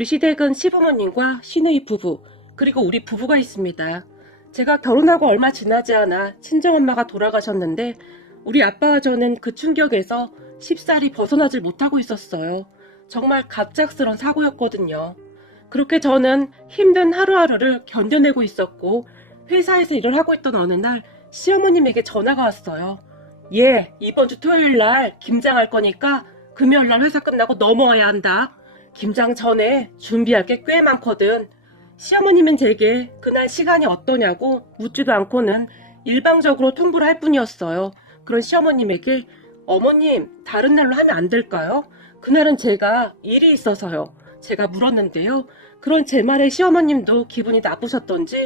우리 시댁은 시부모님과 시누이 부부, 그리고 우리 부부가 있습니다. 제가 결혼하고 얼마 지나지 않아 친정엄마가 돌아가셨는데 우리 아빠와 저는 그 충격에서 쉽사리 벗어나질 못하고 있었어요. 정말 갑작스런 사고였거든요. 그렇게 저는 힘든 하루하루를 견뎌내고 있었고 회사에서 일을 하고 있던 어느 날 시어머님에게 전화가 왔어요. 얘, 이번 주 토요일 날 김장할 거니까 금요일 날 회사 끝나고 넘어와야 한다. 김장 전에 준비할 게 꽤 많거든. 시어머님은 제게 그날 시간이 어떠냐고 묻지도 않고는 일방적으로 통보를 할 뿐이었어요. 그런 시어머님에게 어머님, 다른 날로 하면 안 될까요? 그날은 제가 일이 있어서요. 제가 물었는데요. 그런 제 말에 시어머님도 기분이 나쁘셨던지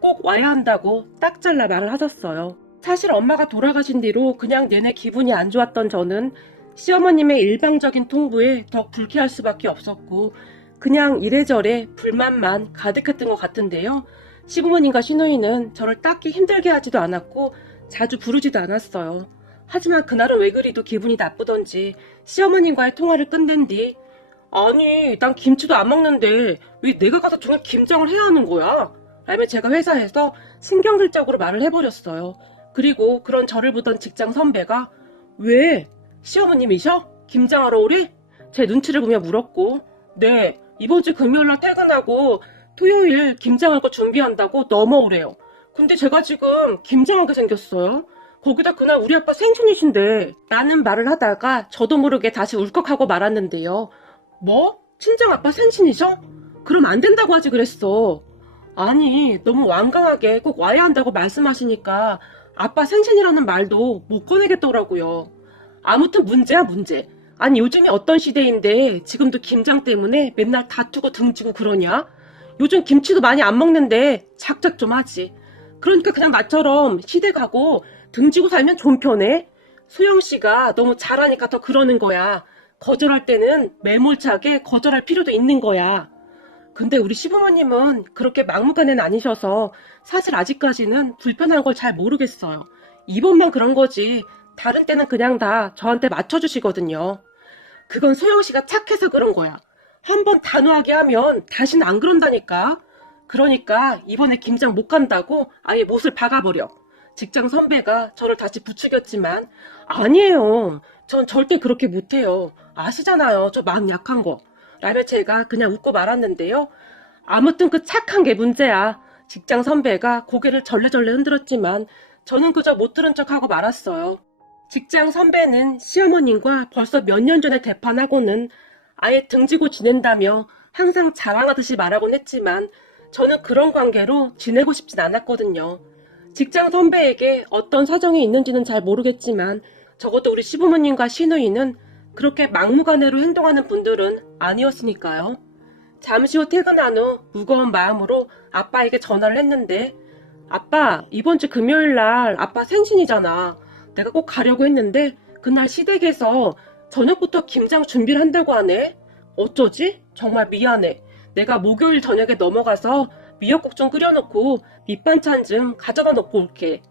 꼭 와야 한다고 딱 잘라 말을 하셨어요. 사실 엄마가 돌아가신 뒤로 그냥 내내 기분이 안 좋았던 저는 시어머님의 일방적인 통보에 더 불쾌할 수밖에 없었고 그냥 이래저래 불만만 가득했던 것 같은데요. 시부모님과 시누이는 저를 딱히 힘들게 하지도 않았고 자주 부르지도 않았어요. 하지만 그날은 왜 그리도 기분이 나쁘던지 시어머님과의 통화를 끝낸 뒤 아니, 난 김치도 안 먹는데 왜 내가 가서 종일 김장을 해야 하는 거야? 라며 제가 회사에서 신경질적으로 말을 해버렸어요. 그리고 그런 저를 보던 직장 선배가 왜? 시어머님이셔? 김장하러 오래? 제 눈치를 보며 물었고 네, 이번 주 금요일날 퇴근하고 토요일 김장할 거 준비한다고 넘어오래요. 근데 제가 지금 김장하게 생겼어요. 거기다 그날 우리 아빠 생신이신데 라는 말을 하다가 저도 모르게 다시 울컥하고 말았는데요. 뭐? 친정아빠 생신이셔? 그럼 안 된다고 하지 그랬어. 아니, 너무 완강하게 꼭 와야 한다고 말씀하시니까 아빠 생신이라는 말도 못 꺼내겠더라고요. 아무튼 문제야 문제. 아니 요즘이 어떤 시대인데 지금도 김장 때문에 맨날 다투고 등지고 그러냐? 요즘 김치도 많이 안 먹는데 작작 좀 하지. 그러니까 그냥 나처럼 시댁하고 등지고 살면 좀 편해. 소영씨가 너무 잘하니까 더 그러는 거야. 거절할 때는 매몰차게 거절할 필요도 있는 거야. 근데 우리 시부모님은 그렇게 막무가내는 아니셔서 사실 아직까지는 불편한 걸 잘 모르겠어요. 이번만 그런 거지 다른 때는 그냥 다 저한테 맞춰주시거든요. 그건 소영씨가 착해서 그런 거야. 한번 단호하게 하면 다시는 안 그런다니까. 그러니까 이번에 김장 못 간다고 아예 못을 박아버려. 직장 선배가 저를 다시 부추겼지만 아니에요. 전 절대 그렇게 못해요. 아시잖아요. 저 마음 약한 거. 라며 제가 그냥 웃고 말았는데요. 아무튼 그 착한 게 문제야. 직장 선배가 고개를 절레절레 흔들었지만 저는 그저 못 들은 척하고 말았어요. 직장 선배는 시어머님과 벌써 몇 년 전에 대판하고는 아예 등지고 지낸다며 항상 자랑하듯이 말하곤 했지만 저는 그런 관계로 지내고 싶진 않았거든요. 직장 선배에게 어떤 사정이 있는지는 잘 모르겠지만 적어도 우리 시부모님과 시누이는 그렇게 막무가내로 행동하는 분들은 아니었으니까요. 잠시 후 퇴근한 후 무거운 마음으로 아빠에게 전화를 했는데 아빠, 이번 주 금요일 날 아빠 생신이잖아. 내가 꼭 가려고 했는데 그날 시댁에서 저녁부터 김장 준비를 한다고 하네. 어쩌지? 정말 미안해. 내가 목요일 저녁에 넘어가서 미역국 좀 끓여놓고 밑반찬 좀 가져다 놓고 올게.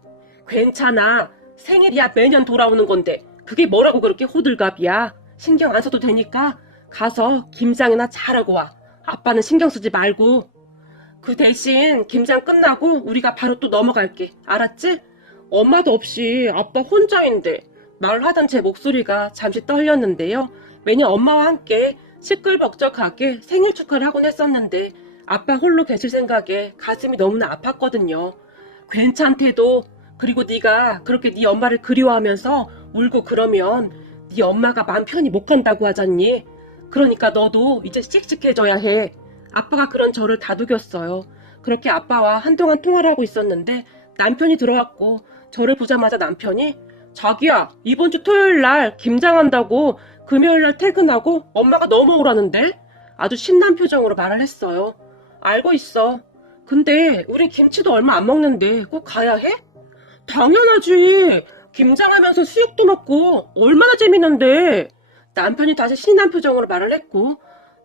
괜찮아. 생일이야 매년 돌아오는 건데 그게 뭐라고 그렇게 호들갑이야. 신경 안 써도 되니까 가서 김장이나 잘하고 와. 아빠는 신경 쓰지 말고. 그 대신 김장 끝나고 우리가 바로 또 넘어갈게. 알았지? 엄마도 없이 아빠 혼자인데 말을 하던 제 목소리가 잠시 떨렸는데요. 매년 엄마와 함께 시끌벅적하게 생일 축하를 하곤 했었는데 아빠 홀로 계실 생각에 가슴이 너무나 아팠거든요. 괜찮대도. 그리고 네가 그렇게 네 엄마를 그리워하면서 울고 그러면 네 엄마가 마음 편히 못 간다고 하잖니. 그러니까 너도 이제 씩씩해져야 해. 아빠가 그런 저를 다독였어요. 그렇게 아빠와 한동안 통화를 하고 있었는데 남편이 들어왔고 저를 보자마자 남편이 자기야 이번 주 토요일 날 김장한다고 금요일 날 퇴근하고 엄마가 넘어오라는데? 아주 신난 표정으로 말을 했어요. 알고 있어. 근데 우린 김치도 얼마 안 먹는데 꼭 가야 해? 당연하지. 김장하면서 수육도 먹고 얼마나 재밌는데. 남편이 다시 신난 표정으로 말을 했고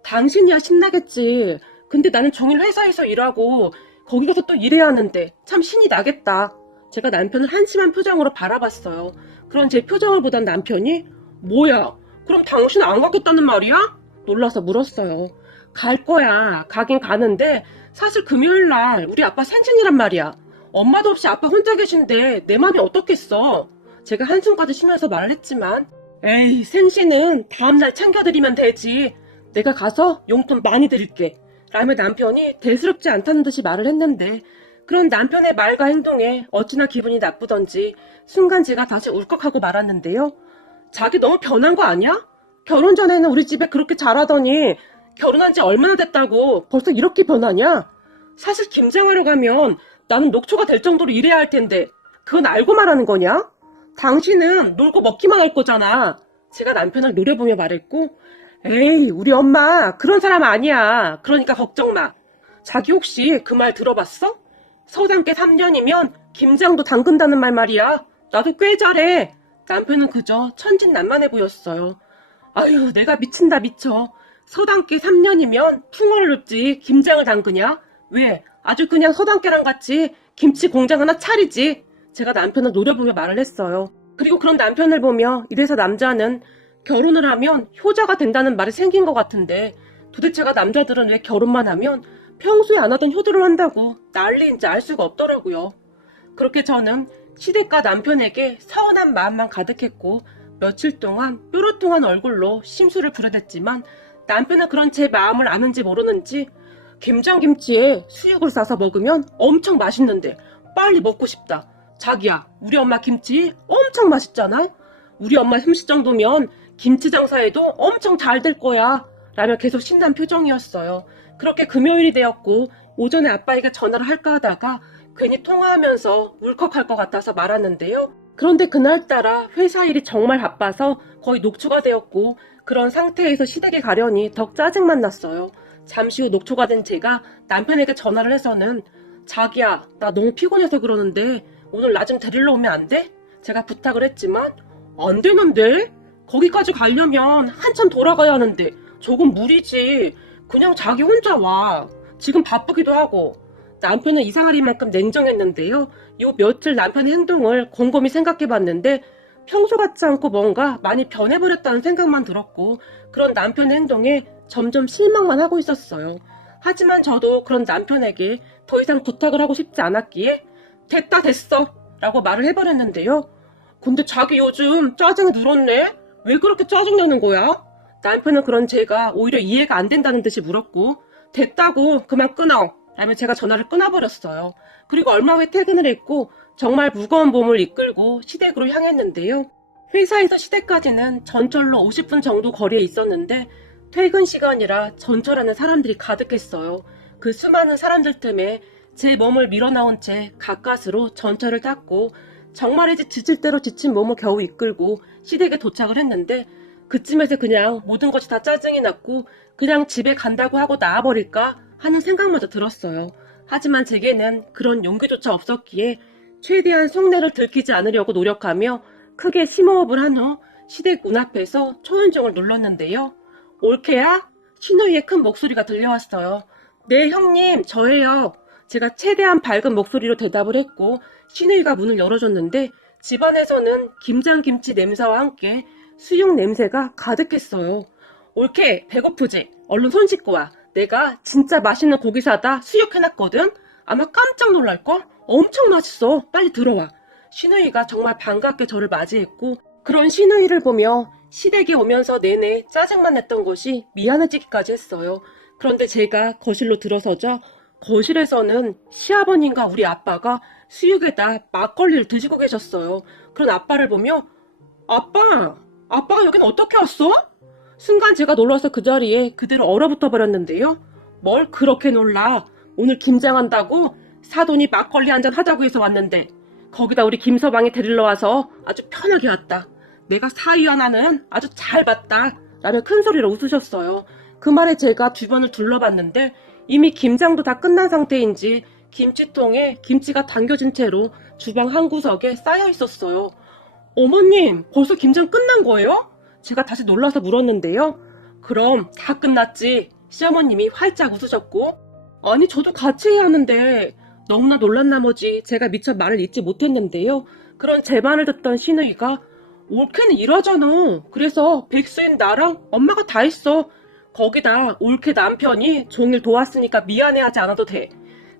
당신이야 신나겠지. 근데 나는 종일 회사에서 일하고 거기 가서 또 일해야 하는데 참 신이 나겠다. 제가 남편을 한심한 표정으로 바라봤어요. 그런 제 표정을 보던 남편이 뭐야? 그럼 당신은 안 가겠다는 말이야? 놀라서 물었어요. 갈 거야. 가긴 가는데 사실 금요일 날 우리 아빠 생신이란 말이야. 엄마도 없이 아빠 혼자 계신데 내 맘이 어떻겠어. 제가 한숨까지 쉬면서 말을 했지만 에이 생신은 다음날 챙겨드리면 되지. 내가 가서 용돈 많이 드릴게. 라며 남편이 대수롭지 않다는 듯이 말을 했는데 그런 남편의 말과 행동에 어찌나 기분이 나쁘던지 순간 제가 다시 울컥하고 말았는데요. 자기 너무 변한 거 아니야? 결혼 전에는 우리 집에 그렇게 잘하더니 결혼한 지 얼마나 됐다고 벌써 이렇게 변하냐? 사실 김장하러 가면 나는 녹초가 될 정도로 일해야 할 텐데 그건 알고 말하는 거냐? 당신은 놀고 먹기만 할 거잖아. 제가 남편을 노려보며 말했고 에이 우리 엄마 그런 사람 아니야. 그러니까 걱정 마. 자기 혹시 그 말 들어봤어? 서당계 3년이면 김장도 담근다는 말 말이야. 나도 꽤 잘해. 남편은 그저 천진난만해 보였어요. 아유 내가 미친다 미쳐. 서당계 3년이면 풍어를 읊지 김장을 담그냐? 왜? 아주 그냥 서당계랑 같이 김치 공장 하나 차리지. 제가 남편을 노려보며 말을 했어요. 그리고 그런 남편을 보며 이래서 남자는 결혼을 하면 효자가 된다는 말이 생긴 것 같은데 도대체가 남자들은 왜 결혼만 하면 평소에 안 하던 효도를 한다고 난리인지 알 수가 없더라고요. 그렇게 저는 시댁과 남편에게 서운한 마음만 가득했고 며칠 동안 뾰루통한 얼굴로 심술을 부려댔지만 남편은 그런 제 마음을 아는지 모르는지 김장김치에 수육을 싸서 먹으면 엄청 맛있는데 빨리 먹고 싶다. 자기야 우리 엄마 김치 엄청 맛있잖아. 우리 엄마 솜씨 정도면 김치 장사에도 엄청 잘 될 거야. 라며 계속 신난 표정이었어요. 그렇게 금요일이 되었고 오전에 아빠에게 전화를 할까 하다가 괜히 통화하면서 울컥할 것 같아서 말았는데요. 그런데 그날따라 회사 일이 정말 바빠서 거의 녹초가 되었고 그런 상태에서 시댁에 가려니 더 짜증만 났어요. 잠시 후 녹초가 된 제가 남편에게 전화를 해서는 자기야 나 너무 피곤해서 그러는데 오늘 나 좀 데리러 오면 안 돼? 제가 부탁을 했지만 안 되는데? 거기까지 가려면 한참 돌아가야 하는데 조금 무리지. 그냥 자기 혼자 와. 지금 바쁘기도 하고. 남편은 이상할 만큼 냉정했는데요. 요 며칠 남편의 행동을 곰곰이 생각해봤는데 평소 같지 않고 뭔가 많이 변해버렸다는 생각만 들었고 그런 남편의 행동에 점점 실망만 하고 있었어요. 하지만 저도 그런 남편에게 더 이상 부탁을 하고 싶지 않았기에 됐다 됐어 라고 말을 해버렸는데요. 근데 자기 요즘 짜증이 늘었네? 왜 그렇게 짜증나는 거야? 남편은 그런 제가 오히려 이해가 안 된다는 듯이 물었고 됐다고 그만 끊어 라며 제가 전화를 끊어버렸어요. 그리고 얼마 후에 퇴근을 했고 정말 무거운 몸을 이끌고 시댁으로 향했는데요. 회사에서 시댁까지는 전철로 50분 정도 거리에 있었는데 퇴근 시간이라 전철하는 사람들이 가득했어요. 그 수많은 사람들 틈에 제 몸을 밀어넣은 채 가까스로 전철을 탔고 정말이지 지칠 대로 지친 몸을 겨우 이끌고 시댁에 도착을 했는데 그쯤에서 그냥 모든 것이 다 짜증이 났고 그냥 집에 간다고 하고 나와버릴까 하는 생각마저 들었어요. 하지만 제게는 그런 용기조차 없었기에 최대한 속내를 들키지 않으려고 노력하며 크게 심호흡을 한 후 시댁 문 앞에서 초인종을 눌렀는데요. 올케야? 신우이의 큰 목소리가 들려왔어요. 네 형님 저예요. 제가 최대한 밝은 목소리로 대답을 했고 신우이가 문을 열어줬는데 집안에서는 김장김치 냄새와 함께 수육 냄새가 가득했어요. 올케 배고프지? 얼른 손 씻고 와. 내가 진짜 맛있는 고기 사다 수육 해놨거든? 아마 깜짝 놀랄걸? 엄청 맛있어. 빨리 들어와. 신우이가 정말 반갑게 저를 맞이했고 그런 신우이를 보며 시댁에 오면서 내내 짜증만 냈던 것이 미안해지기까지 했어요. 그런데 제가 거실로 들어서자 거실에서는 시아버님과 우리 아빠가 수육에다 막걸리를 드시고 계셨어요. 그런 아빠를 보며 아빠가 여긴 어떻게 왔어? 순간 제가 놀라서 그 자리에 그대로 얼어붙어 버렸는데요. 뭘 그렇게 놀라? 오늘 김장한다고 사돈이 막걸리 한잔 하자고 해서 왔는데 거기다 우리 김서방이 데리러 와서 아주 편하게 왔다. 내가 사위 하나는 아주 잘 봤다. 라며 큰 소리로 웃으셨어요. 그 말에 제가 주변을 둘러봤는데 이미 김장도 다 끝난 상태인지 김치통에 김치가 담겨진 채로 주방 한 구석에 쌓여 있었어요. 어머님, 벌써 김장 끝난 거예요? 제가 다시 놀라서 물었는데요. 그럼 다 끝났지. 시어머님이 활짝 웃으셨고 아니 저도 같이 해야 하는데 너무나 놀란 나머지 제가 미처 말을 잇지 못했는데요. 그런 제 말을 듣던 신우이가 올케는 일하잖아. 그래서 백수인 나랑 엄마가 다 했어. 거기다 올케 남편이 종일 도왔으니까 미안해하지 않아도 돼.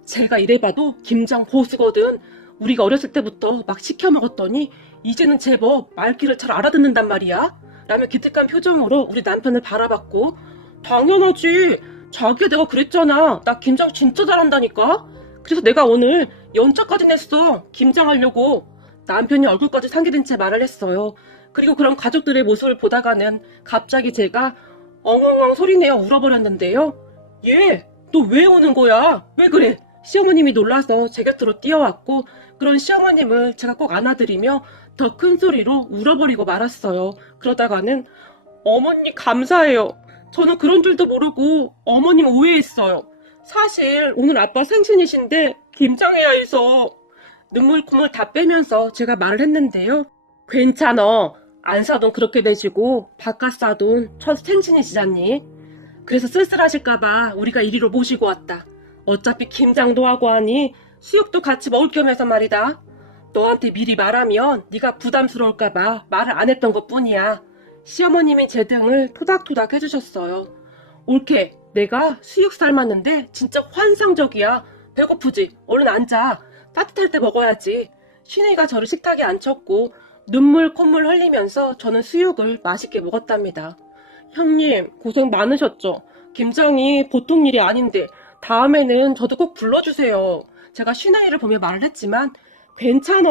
제가 이래봐도 김장 고수거든. 우리가 어렸을 때부터 막 시켜 먹었더니 이제는 제법 말귀를 잘 알아듣는단 말이야. 라며 기특한 표정으로 우리 남편을 바라봤고, 당연하지. 자기야, 내가 그랬잖아. 나 김장 진짜 잘한다니까. 그래서 내가 오늘 연차까지 냈어. 김장하려고. 남편이 얼굴까지 상기된 채 말을 했어요. 그리고 그런 가족들의 모습을 보다가는 갑자기 제가 엉엉엉 소리내어 울어버렸는데요. 얘, 너 왜 우는 거야? 왜 그래? 시어머님이 놀라서 제 곁으로 뛰어왔고, 그런 시어머님을 제가 꼭 안아드리며 더 큰 소리로 울어버리고 말았어요. 그러다가는 어머니 감사해요. 저는 그런 줄도 모르고 어머님 오해했어요. 사실 오늘 아빠 생신이신데 김장해야 해서. 눈물 콧물 다 빼면서 제가 말을 했는데요. 괜찮아. 안 사돈 그렇게 내시고 바깥 사돈 첫 생신이시잖니. 그래서 쓸쓸하실까봐 우리가 이리로 모시고 왔다. 어차피 김장도 하고 하니 수육도 같이 먹을 겸해서 말이다. 너한테 미리 말하면 네가 부담스러울까봐 말을 안 했던 것뿐이야. 시어머님이 제 등을 토닥토닥 해주셨어요. 옳게 내가 수육 삶았는데 진짜 환상적이야. 배고프지? 얼른 앉아. 따뜻할 때 먹어야지. 신혜가 저를 식탁에 앉혔고 눈물 콧물 흘리면서 저는 수육을 맛있게 먹었답니다. 형님 고생 많으셨죠? 김장이 보통 일이 아닌데 다음에는 저도 꼭 불러주세요. 제가 신혜를 보며 말을 했지만 괜찮아.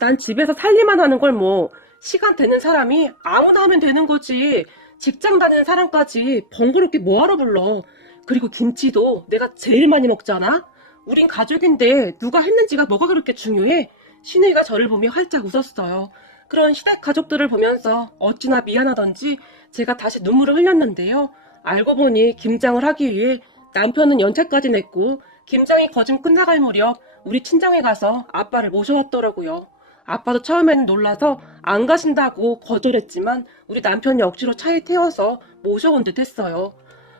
난 집에서 살림만 하는 걸 뭐. 시간 되는 사람이 아무나 하면 되는 거지. 직장 다니는 사람까지 번거롭게 뭐하러 불러. 그리고 김치도 내가 제일 많이 먹잖아. 우린 가족인데 누가 했는지가 뭐가 그렇게 중요해? 신혜가 저를 보며 활짝 웃었어요. 그런 시댁 가족들을 보면서 어찌나 미안하던지 제가 다시 눈물을 흘렸는데요. 알고 보니 김장을 하기 위해 남편은 연차까지 냈고 김장이 거진 끝나갈 무렵 우리 친정에 가서 아빠를 모셔왔더라고요. 아빠도 처음에는 놀라서 안 가신다고 거절했지만 우리 남편이 억지로 차에 태워서 모셔온 듯 했어요.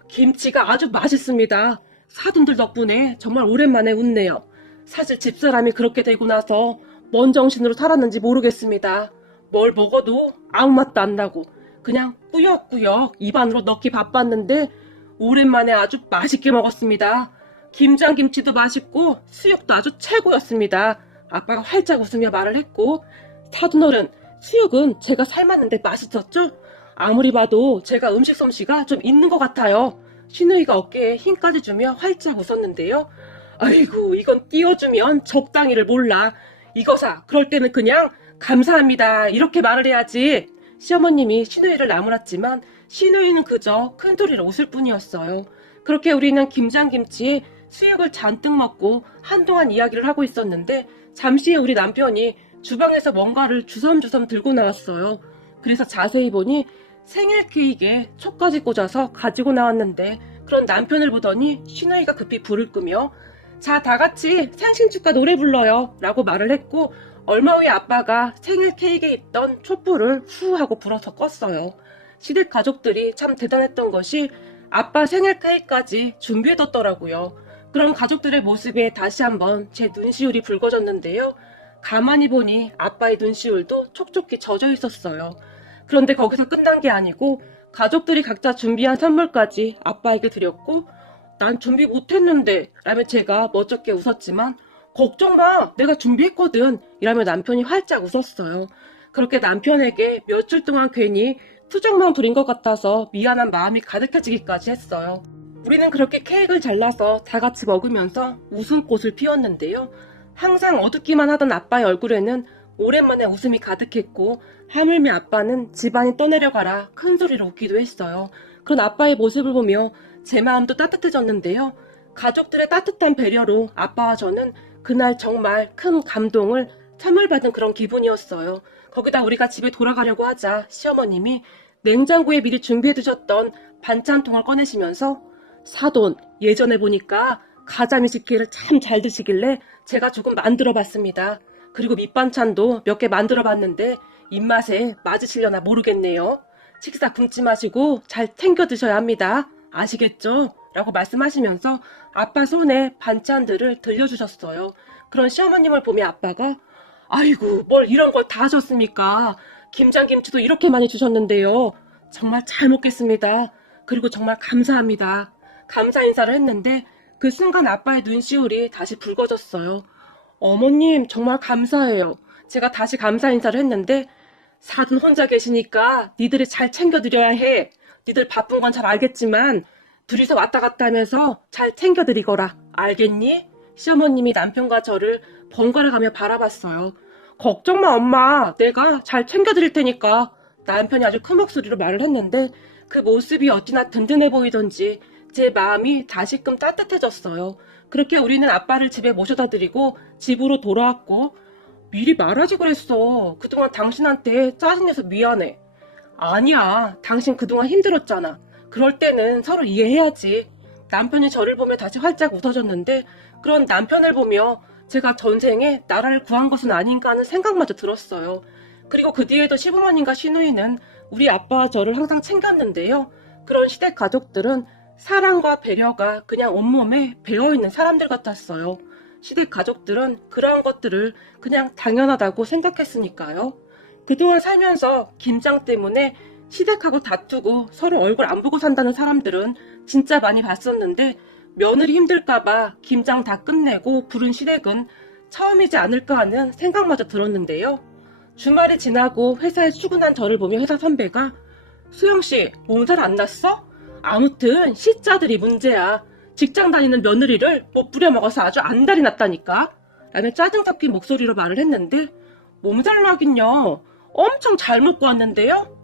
김치가 아주 맛있습니다. 사돈들 덕분에 정말 오랜만에 웃네요. 사실 집사람이 그렇게 되고 나서 뭔 정신으로 살았는지 모르겠습니다. 뭘 먹어도 아무 맛도 안 나고 그냥 꾸역꾸역 입안으로 넣기 바빴는데 오랜만에 아주 맛있게 먹었습니다. 김장김치도 맛있고 수육도 아주 최고였습니다. 아빠가 활짝 웃으며 말을 했고, 사돈어른, 수육은 제가 삶았는데 맛있었죠? 아무리 봐도 제가 음식 솜씨가 좀 있는 것 같아요. 신우이가 어깨에 힘까지 주며 활짝 웃었는데요. 아이고, 이건 띄워주면 적당히를 몰라. 이거사, 그럴 때는 그냥 감사합니다. 이렇게 말을 해야지. 시어머님이 신우이를 나무랐지만 신우이는 그저 큰소리로 웃을 뿐이었어요. 그렇게 우리는 김장김치에 수육을 잔뜩 먹고 한동안 이야기를 하고 있었는데 잠시 후에 우리 남편이 주방에서 뭔가를 주섬주섬 들고 나왔어요. 그래서 자세히 보니 생일 케이크에 촉까지 꽂아서 가지고 나왔는데 그런 남편을 보더니 신우이가 급히 불을 끄며 자, 다 같이 생신 축하 노래 불러요 라고 말을 했고 얼마 후에 아빠가 생일 케이크에 있던 촛불을 후 하고 불어서 껐어요. 시댁 가족들이 참 대단했던 것이 아빠 생일 케이크까지 준비해뒀더라고요. 그런 가족들의 모습에 다시 한번 제 눈시울이 붉어졌는데요. 가만히 보니 아빠의 눈시울도 촉촉히 젖어 있었어요. 그런데 거기서 끝난 게 아니고 가족들이 각자 준비한 선물까지 아빠에게 드렸고 난 준비 못했는데 라며 제가 멋쩍게 웃었지만 걱정 마, 내가 준비했거든 이라며 남편이 활짝 웃었어요. 그렇게 남편에게 며칠 동안 괜히 투정만 부린 것 같아서 미안한 마음이 가득해지기까지 했어요. 우리는 그렇게 케이크를 잘라서 다 같이 먹으면서 웃음꽃을 피웠는데요. 항상 어둡기만 하던 아빠의 얼굴에는 오랜만에 웃음이 가득했고 하물며 아빠는 집안이 떠내려가라 큰 소리로 웃기도 했어요. 그런 아빠의 모습을 보며 제 마음도 따뜻해졌는데요. 가족들의 따뜻한 배려로 아빠와 저는 그날 정말 큰 감동을 선물 받은 그런 기분이었어요. 거기다 우리가 집에 돌아가려고 하자 시어머님이 냉장고에 미리 준비해두셨던 반찬통을 꺼내시면서 사돈, 예전에 보니까 가자미 식혜를 참 잘 드시길래 제가 조금 만들어봤습니다. 그리고 밑반찬도 몇 개 만들어봤는데 입맛에 맞으시려나 모르겠네요. 식사 굶지 마시고 잘 챙겨 드셔야 합니다. 아시겠죠? 라고 말씀하시면서 아빠 손에 반찬들을 들려주셨어요. 그런 시어머님을 보며 아빠가 아이고 뭘 이런 걸 다 하셨습니까? 김장김치도 이렇게 많이 주셨는데요. 정말 잘 먹겠습니다. 그리고 정말 감사합니다. 감사 인사를 했는데 그 순간 아빠의 눈시울이 다시 붉어졌어요. 어머님 정말 감사해요. 제가 다시 감사 인사를 했는데 사돈 혼자 계시니까 니들이 잘 챙겨드려야 해. 니들 바쁜 건 잘 알겠지만 둘이서 왔다 갔다 하면서 잘 챙겨드리거라. 알겠니? 시어머님이 남편과 저를 번갈아 가며 바라봤어요. 걱정 마 엄마. 내가 잘 챙겨드릴 테니까. 남편이 아주 큰 목소리로 말을 했는데 그 모습이 어찌나 든든해 보이던지 제 마음이 다시금 따뜻해졌어요. 그렇게 우리는 아빠를 집에 모셔다 드리고 집으로 돌아왔고 미리 말하지 그랬어. 그동안 당신한테 짜증내서 미안해. 아니야. 당신 그동안 힘들었잖아. 그럴 때는 서로 이해해야지. 남편이 저를 보며 다시 활짝 웃어줬는데 그런 남편을 보며 제가 전생에 나라를 구한 것은 아닌가 하는 생각마저 들었어요. 그리고 그 뒤에도 시부모님과 시누이는 우리 아빠와 저를 항상 챙겼는데요. 그런 시댁 가족들은 사랑과 배려가 그냥 온몸에 배어있는 사람들 같았어요. 시댁 가족들은 그러한 것들을 그냥 당연하다고 생각했으니까요. 그동안 살면서 김장 때문에 시댁하고 다투고 서로 얼굴 안 보고 산다는 사람들은 진짜 많이 봤었는데 며느리 힘들까봐 김장 다 끝내고 부른 시댁은 처음이지 않을까 하는 생각마저 들었는데요. 주말이 지나고 회사에 출근한 저를 보며 회사 선배가 수영씨 몸살 안 났어? 아무튼 시자들이 문제야. 직장 다니는 며느리를 못 부려먹어서 아주 안달이 났다니까? 라는 짜증 섞인 목소리로 말을 했는데 몸살 나긴요. 엄청 잘 먹고 왔는데요?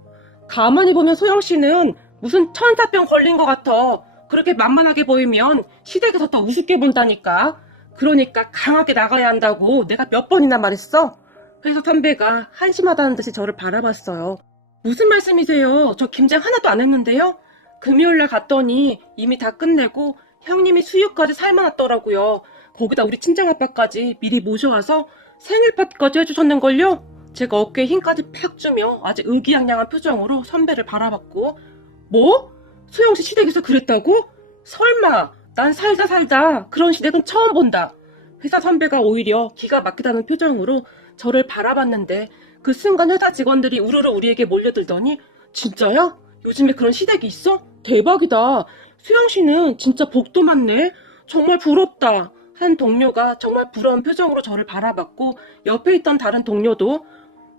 가만히 보면 소영씨는 무슨 천사병 걸린 것 같아. 그렇게 만만하게 보이면 시댁에서 더 우습게 본다니까. 그러니까 강하게 나가야 한다고 내가 몇 번이나 말했어. 회사 선배가 한심하다는 듯이 저를 바라봤어요. 무슨 말씀이세요? 저 김장 하나도 안 했는데요? 금요일날 갔더니 이미 다 끝내고 형님이 수육까지 삶아놨더라고요. 거기다 우리 친정아빠까지 미리 모셔와서 생일 파티까지 해주셨는걸요? 제가 어깨에 힘까지 팍 주며 아주 의기양양한 표정으로 선배를 바라봤고 뭐? 소영씨 시댁에서 그랬다고? 설마 난 살다 그런 시댁은 처음 본다. 회사 선배가 오히려 기가 막히다는 표정으로 저를 바라봤는데 그 순간 회사 직원들이 우르르 우리에게 몰려들더니 진짜야? 요즘에 그런 시댁이 있어? 대박이다. 수영씨는 진짜 복도 많네. 정말 부럽다. 한 동료가 정말 부러운 표정으로 저를 바라봤고 옆에 있던 다른 동료도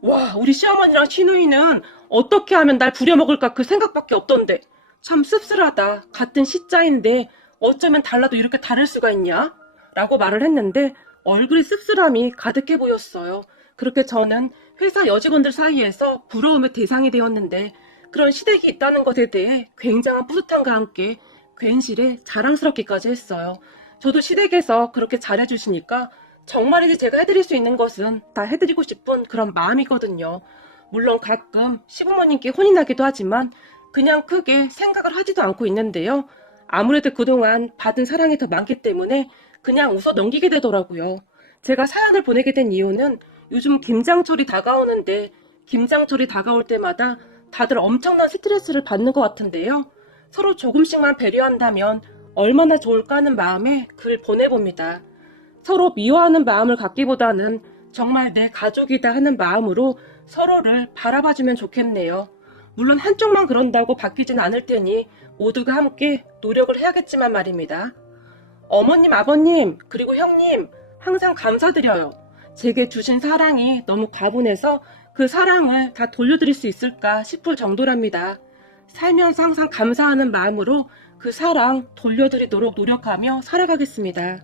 와 우리 시어머니랑 시누이는 어떻게 하면 날 부려먹을까 그 생각밖에 없던데 참 씁쓸하다. 같은 시자인데 어쩌면 달라도 이렇게 다를 수가 있냐? 라고 말을 했는데 얼굴에 씁쓸함이 가득해 보였어요. 그렇게 저는 회사 여직원들 사이에서 부러움의 대상이 되었는데 그런 시댁이 있다는 것에 대해 굉장한 뿌듯함과 함께 괜시레 자랑스럽기까지 했어요. 저도 시댁에서 그렇게 잘해주시니까 정말이지 제가 해드릴 수 있는 것은 다 해드리고 싶은 그런 마음이거든요. 물론 가끔 시부모님께 혼이 나기도 하지만 그냥 크게 생각을 하지도 않고 있는데요. 아무래도 그동안 받은 사랑이 더 많기 때문에 그냥 웃어 넘기게 되더라고요. 제가 사연을 보내게 된 이유는 요즘 김장철이 다가오는데 김장철이 다가올 때마다 다들 엄청난 스트레스를 받는 것 같은데요. 서로 조금씩만 배려한다면 얼마나 좋을까 하는 마음에 글 보내봅니다. 서로 미워하는 마음을 갖기보다는 정말 내 가족이다 하는 마음으로 서로를 바라봐주면 좋겠네요. 물론 한쪽만 그런다고 바뀌진 않을 테니 모두가 함께 노력을 해야겠지만 말입니다. 어머님, 아버님, 그리고 형님 항상 감사드려요. 제게 주신 사랑이 너무 과분해서 그 사랑을 다 돌려드릴 수 있을까 싶을 정도랍니다. 살면서 항상 감사하는 마음으로 그 사랑 돌려드리도록 노력하며 살아가겠습니다.